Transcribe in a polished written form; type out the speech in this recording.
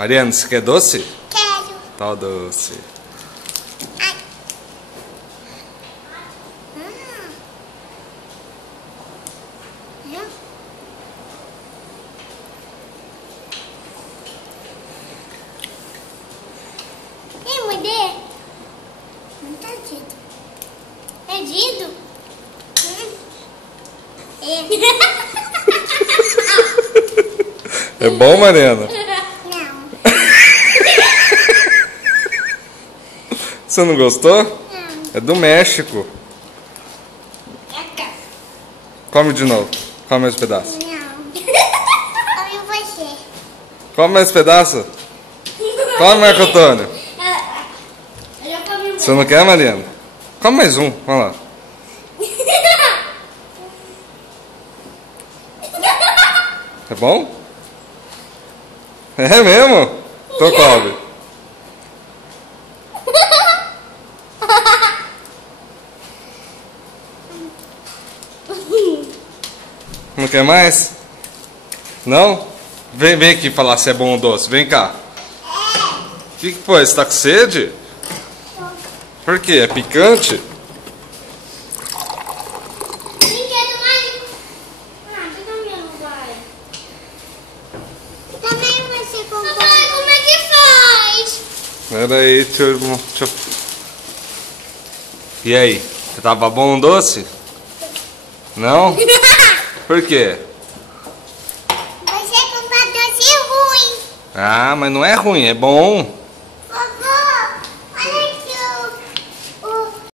Mariana, você quer doce? Quero. Tá o doce. Ai. Ei, morder? Não tá dido. É dido? É bom, Mariana? Não. Você não gostou? Não. É do México. Come de novo. Come mais um pedaço. Não. Olha você. Come mais um pedaço. Come, Marco Antônio. Eu já comi Você não quer, Mariana? Come mais um. Vamos lá. É bom? É mesmo? Então come. Não quer mais? Não? Vem aqui falar se é bom ou doce. Vem cá. O que foi? Você tá com sede? Por quê? É picante? Brinquedo mágico. Fica meu, pai. Também vai ser com papai, como é que faz? Pera aí, E aí? Tava bom o doce? Não? Por quê? Vai ser com doce ruim. Ah, mas não é ruim, é bom.